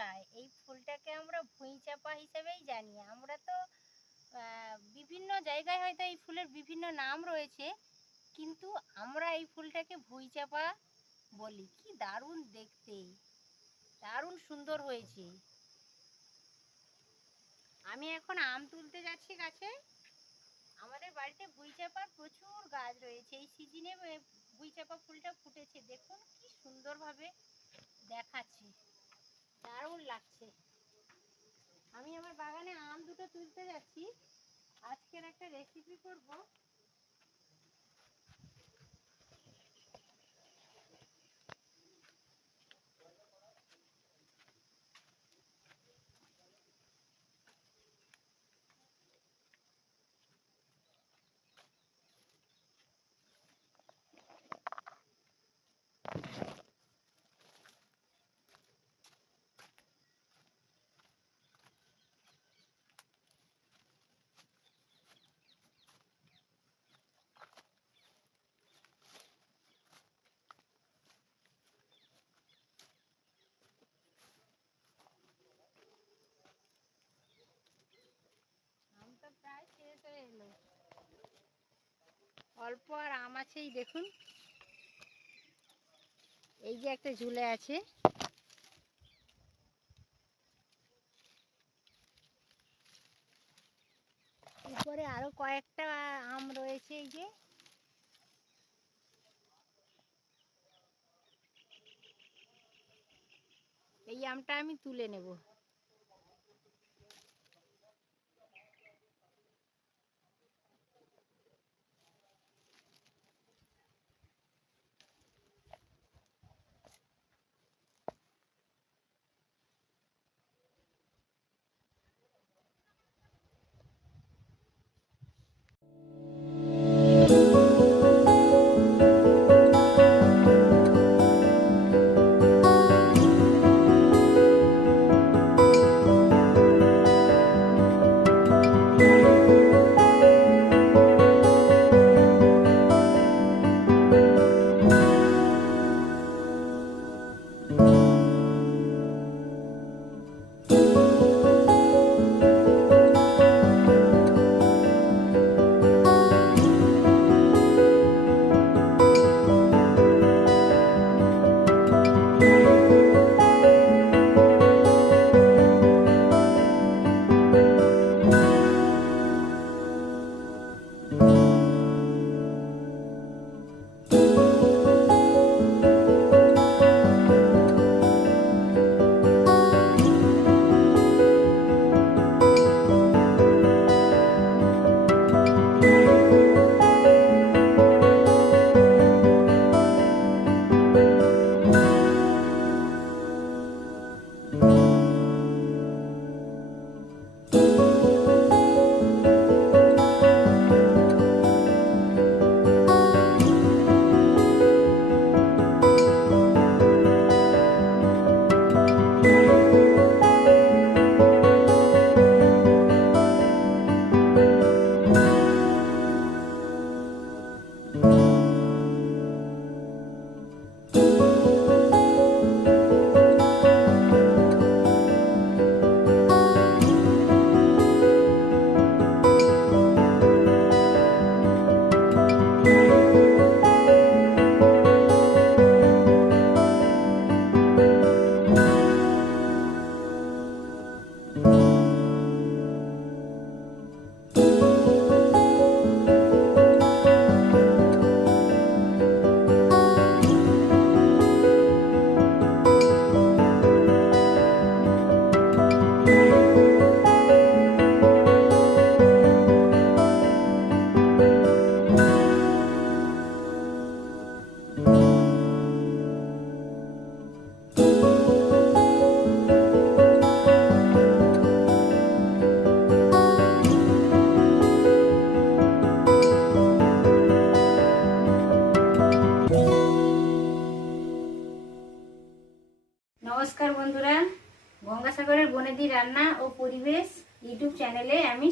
বন্ধুরা এই ফুলটাকে আমরা ভুঁই চাপা হিসেবেই জানি। আমরা তো বিভিন্ন জায়গায় হয়তো এই ফুলের বিভিন্ন নাম রয়েছে, কিন্তু আমরা এই ফুলটাকে ভুঁই চাপা বলি। কি দারুণ দেখতে, দারুণ সুন্দর হয়েছে। আমি এখন আম তুলতে যাচ্ছি গাছে। আমাদের বাড়িতে ভুঁই চাপার প্রচুর গাছ রয়েছে। এই সিজনে ভুঁই চাপা ফুলটা ফুটেছে। দেখুন কি সুন্দরভাবে দেখাচ্ছে। দারুণ লাগছে। আমি আমার বাগানে আম দুটো তুলতে যাচ্ছি। আজকের একটা রেসিপি করব আমটা প্রায় শেষ হয়ে এলো অল্প আর আম আছেই, দেখুন। এই যে একটা ঝুলে আছে। উপরে আরও কয়েকটা আম রয়েছে এই যে। এই আমটা আমি তুলে নেব।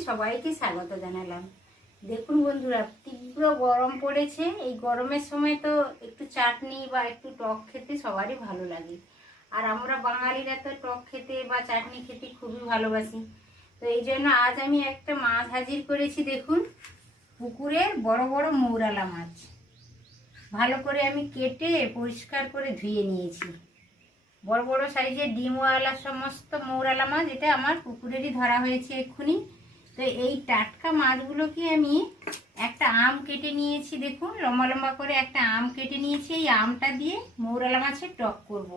সবাইকে স্বাগত জানালাম। দেখুন বন্ধুরা, তীব্র গরম পড়েছে। এই গরমের সময় তো একটু চাটনি বা একটু টক খেতে সবারই ভালো লাগে। আর আমরা বাঙালিরা তো টক খেতে বা চাটনি খেতে খুবই ভালোবাসি। তো এই জন্য আজ আমি একটা মাছ হাজির করেছি, দেখুন। পুকুরের বড় বড় মৌরালা মাছ। ভালো করে আমি কেটে পরিষ্কার করে ধুয়ে নিয়েছি। বড় বড় সাইজের ডিমওয়ালা সমস্ত মৌরালা মাছ, এটা আমার পুকুরেরই ধরা হয়েছে এক্ষুনি। তো এই টাটকা মাছগুলোকে আমি একটা আম কেটে নিয়েছি, দেখুন, লম্বা লম্বা করে একটা আম কেটে নিয়েছি এই আমটা দিয়ে মৌরালা মাছের টক করব।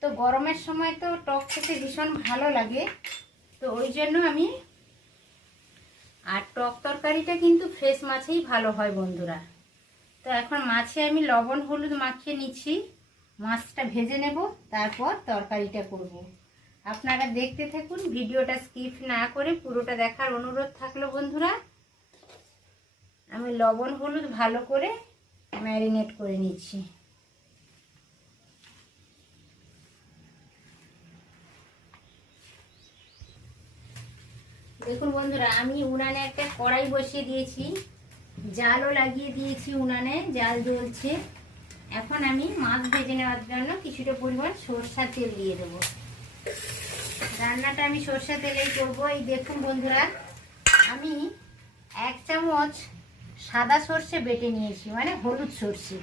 তো গরমের সময় তো টক খেতে ভীষণ ভালো লাগে তো ওই জন্য আমি আর টক তরকারিটা কিন্তু ফ্রেশ মাছেই ভালো হয় বন্ধুরা তো এখন মাছে আমি লবণ, হলুদ মাখিয়ে নিচ্ছি মাছটা ভেজে নেব, তারপর তরকারিটা করব। আপনারা দেখতে থাকুন, ভিডিওটা স্কিপ না করে পুরোটা দেখার অনুরোধ থাকল বন্ধুরা। আমি লবণ, হলুদ ভালো করে ম্যারিনেট করে নিচ্ছি। দেখুন বন্ধুরা, আমি উনানে একটা কড়াই বসিয়ে দিয়েছি। জালও লাগিয়ে দিয়েছি উনানে, জাল জ্বলছে। এখন আমি মাছ ভেজে নেওয়ার জন্য কিছুটা পরিমাণ সরষার তেল দিয়ে দেবো। রান্নাটা আমি সরষা তেলেই করব। এই দেখুন বন্ধুরা, আমি এক চামচ সাদা সর্ষে বেটে নিয়েছি মানে হলুদ সর্ষে।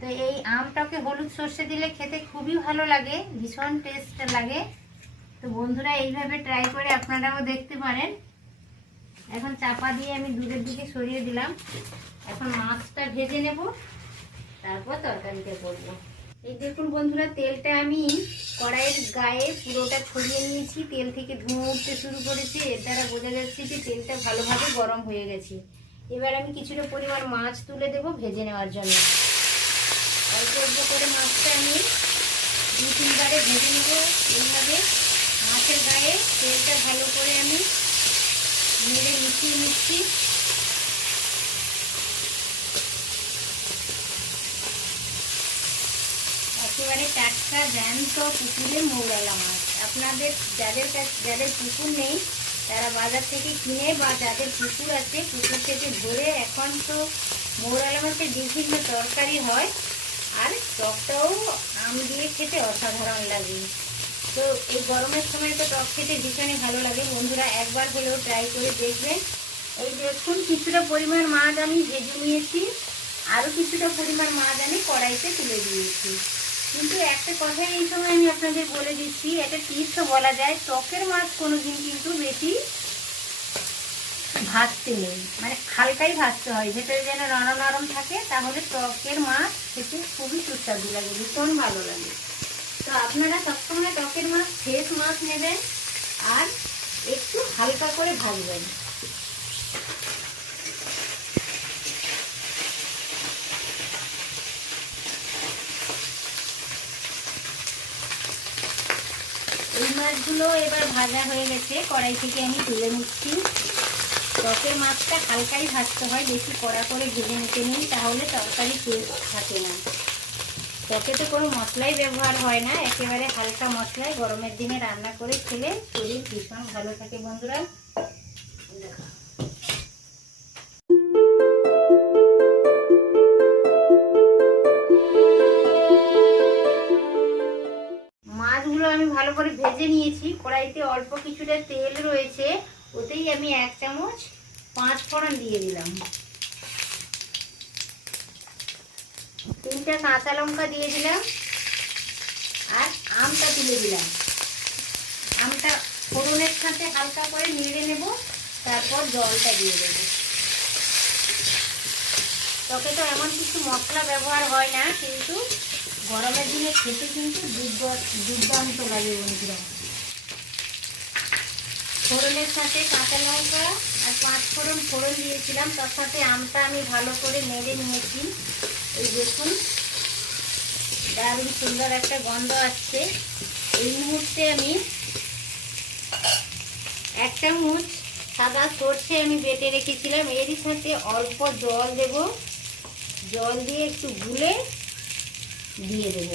তো এই আমটাকে হলুদ সর্ষে দিলে খেতে খুবই ভালো লাগে, ভীষণ টেস্ট লাগে। তো বন্ধুরা, এইভাবে ট্রাই করে আপনারাও দেখতে পারেন। এখন চাপা দিয়ে আমি দুধের দিকে সরিয়ে দিলাম। এখন মাছটা ভেজে নেব, তারপর তরকারিটা করব। এই দেখুন বন্ধুরা, তেলটা আমি কড়াইয়ের গায়ে পুরোটা ছড়িয়ে নিয়েছি। তেল থেকে ধোঁয়া উঠতে শুরু করেছে। এর দ্বারা বোঝা যাচ্ছে যে তেলটা ভালোভাবে গরম হয়ে গেছে। এবার আমি কিছুটা পরিমাণ মাছ তুলে দেব ভেজে নেওয়ার জন্য। অল্প অল্প করে মাছটা আমি দু তিনবারে ভেজে নেব। এইভাবে মাছের গায়ে তেলটা ভালো করে আমি নেড়ে মিশিয়ে নিচ্ছি। টাটকা জ্যান্ত পুকুরের মৌরালা মাছ। আপনাদের যাদের কাছে যাদের পুকুর নেই, তারা বাজার থেকে কিনে বা যাদের পুকুর আছে, পুকুর থেকে ধরে এখন তো মৌরালা মাছের বিভিন্ন তরকারি হয়। আর টকটাও আম দিয়ে খেতে অসাধারণ লাগে। তো এই গরমের সময় তো টক খেতে ভীষণই ভালো লাগে। বন্ধুরা একবার হলেও ট্রাই করে দেখবেন। এই দেখুন, কিছুটা পরিমাণ মাছ আমি ভেজে নিয়েছি। আরও কিছুটা পরিমাণ মাছ আমি কড়াইতে তুলে দিয়েছি। কিন্তু একটা কথা এই সময় আমি আপনাদের বলে দিচ্ছি, একটা টিপসও বলা যায়, টকের মাছ কোনো দিন কিন্তু বেশি ভাজতে নেই। মানে হালকাই ভাজতে হয়, ভেতরে যেন নরম নরম থাকে, তাহলে টকের মাছ খেতে খুবই সুস্বাদু লাগে, ভীষণ ভালো লাগে। তো আপনারা সবসময় টকের মাছ ফ্রেশ মাছ নেবেন আর একটু হালকা করে ভাজবেন। মাছগুলো এবার ভাজা হয়ে গেছে। কড়াই থেকে আমি তুলে নিচ্ছি। টকের মাছটা হালকাই ভাজতে হয়, বেশি কড়া করে ভেজে নিতে নেই, তাহলে তরকারি টেস্ট থাকে না। টকে তো কোনো মশলাই ব্যবহার হয় না, একেবারে হালকা মশলায় গরমের দিনে রান্না করে খেলে শরীর ভীষণ ভালো থাকে বন্ধুরা। কড়াইতে অল্প কিছুটা তেল রয়েছে, ওতেই আমি এক চামচ পাঁচ ফোড়ন দিয়ে দিলাম। তিনটা কাঁচা লঙ্কা দিয়ে দিলাম, আর আমটা তুলে দিলাম। আমটা ফোড়নের সাথে হালকা করে নেড়ে নেব, তারপর জলটা দিয়ে দেবো। তবে তো এমন কিছু মশলা ব্যবহার হয় না, কিন্তু গরমের দিনে খেতে কিন্তু দুর্দান্ত লাগে বন্ধুরা। ফোড়নের সাথে কাঁচা লঙ্কা আর পাঁচ ফোড়ন ফোড়ন দিয়েছিলাম, তার সাথে আমটা আমি ভালো করে নেড়ে নিয়েছি। এই দেখুন, দারুণ সুন্দর একটা গন্ধ আসছে। এই মুহূর্তে আমি এক চামচ সাদা সর্ষে আমি বেটে রেখেছিলাম। এরই সাথে অল্প জল দেব। জল দিয়ে একটু গুলে দিয়ে দেব।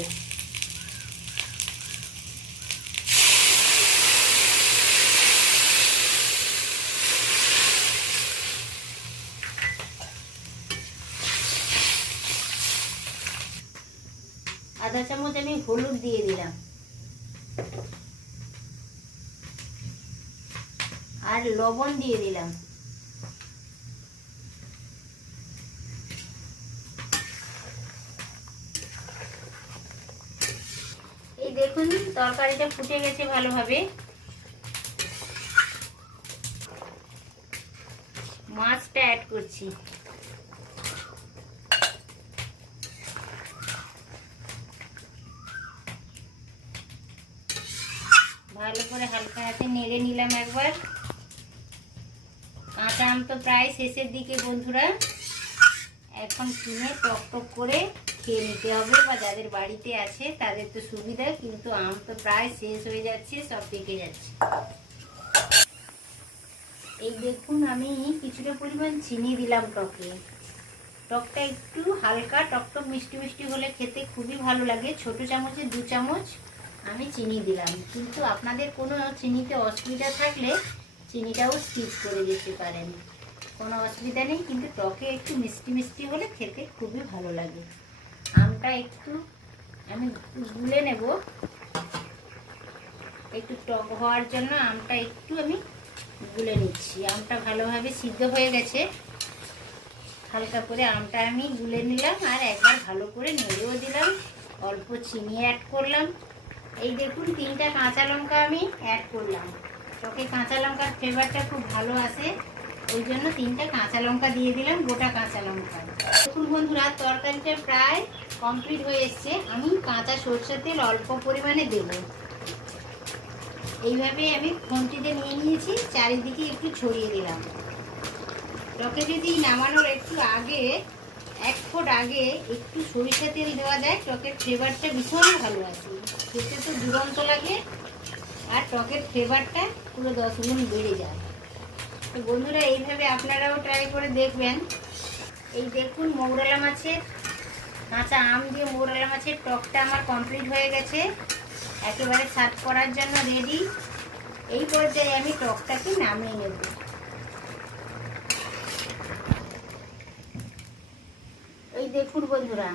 আধা চামচ আমি হলুদ দিয়ে দিলাম। আর লবণ দিয়ে দিলাম। এই দেখুন, তরকারিটা ফুটে গেছে ভালোভাবে। মাছটা অ্যাড করছি ভালো করে হালকা হাতে নেড়ে নিলাম একবার। কাঁচা আম তো প্রায় শেষের দিকে বন্ধুরা। এখন কিনে টক টক করে খেয়ে নিতে হবে বা যাদের বাড়িতে আছে তাদের তো সুবিধা, কিন্তু আম তো প্রায় শেষ হয়ে যাচ্ছে, সব পেকে যাচ্ছে। এই দেখুন, আমি কিছুটা পরিমাণ চিনি দিলাম টকে। টকটা একটু হালকা, টকটক মিষ্টি মিষ্টি হলে খেতে খুবই ভালো লাগে। ছোট চামচে দু চামচ আমি চিনি দিলাম। কিন্তু আপনাদের কোনো চিনিতে অসুবিধা থাকলে চিনিটাও স্কিপ করে দিতে পারেন। কোনো অসুবিধা নেই, কিন্তু টকে একটু মিষ্টি মিষ্টি হলে খেতে খুবই ভালো লাগে। আমটা একটু আমি গুলে নেব। একটু টক হওয়ার জন্য আমটা একটু আমি গুলে নিচ্ছি। আমটা ভালোভাবে সিদ্ধ হয়ে গেছে। হালকা করে আমটা আমি গুলে নিলাম আর একবার ভালো করে নেড়েও দিলাম। অল্প চিনি অ্যাড করলাম। এই দেখুন, তিনটা কাঁচা লঙ্কা আমি অ্যাড করলাম। টকে কাঁচা লঙ্কার ফ্লেভারটা খুব ভালো আসে, ওই জন্য তিনটা কাঁচা লঙ্কা দিয়ে দিলাম, গোটা কাঁচা লঙ্কা। দেখুন বন্ধুরা, তরকারিটা প্রায় কমপ্লিট হয়ে এসছে। আমি কাঁচা সরষের তেল অল্প পরিমাণে দেব। এইভাবে আমি খুন্তিতে নিয়ে নিয়েছি, চারিদিকে একটু ছড়িয়ে দিলাম। টকে যদি নামানোর একটু আগে এক ফুট আগে একটু সরিষা তেল দেওয়া যায়, টকের ফ্লেভারটা ভীষণ ভালো আসে খেতে তো দুরন্ত লাগে, আর টকের ফ্লেভারটা পুরো দশ গুণ বেড়ে যায়। তো বন্ধুরা, এইভাবে আপনারাও ট্রাই করে দেখবেন। এই দেখুন মৌরালা মাছের কাঁচা আম দিয়ে মৌরালা মাছের টকটা আমার কমপ্লিট হয়ে গেছে। একেবারে সার্ভ করার জন্য রেডি এই পর্যায়ে আমি টকটাকে নামিয়ে নেব। দেখুন বন্ধুরা।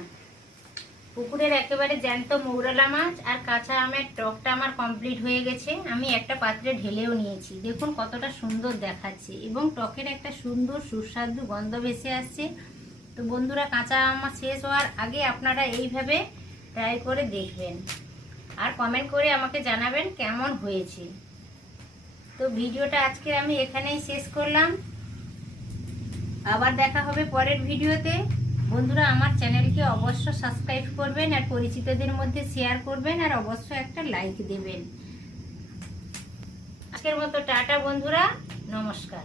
পুকুরের একেবারে জ্যান্ত মৌরালা মাছ আর কাঁচা আমের টকটা আমার কমপ্লিট হয়ে গেছে। আমি একটা পাত্রে ঢেলেও নিয়েছি। দেখুন কতটা সুন্দর দেখাচ্ছে এবং টকের একটা সুন্দর সুস্বাদু গন্ধ ভেসে আসছে। তো বন্ধুরা, কাঁচা আম শেষ হওয়ার আগে আপনারা এইভাবে ট্রাই করে দেখবেন। আর কমেন্ট করে আমাকে জানাবেন কেমন হয়েছে। তো ভিডিওটা আজকে আমি এখানেই শেষ করলাম। আবার দেখা হবে পরের ভিডিওতে। বন্ধুরা, আমার চ্যানেলকে অবশ্য সাবস্ক্রাইব করবেন আর পরিচিতদের মধ্যে শেয়ার করবেন আর অবশ্যই একটা লাইক দেবেন। আজকের মতো টাটা বন্ধুরা, নমস্কার।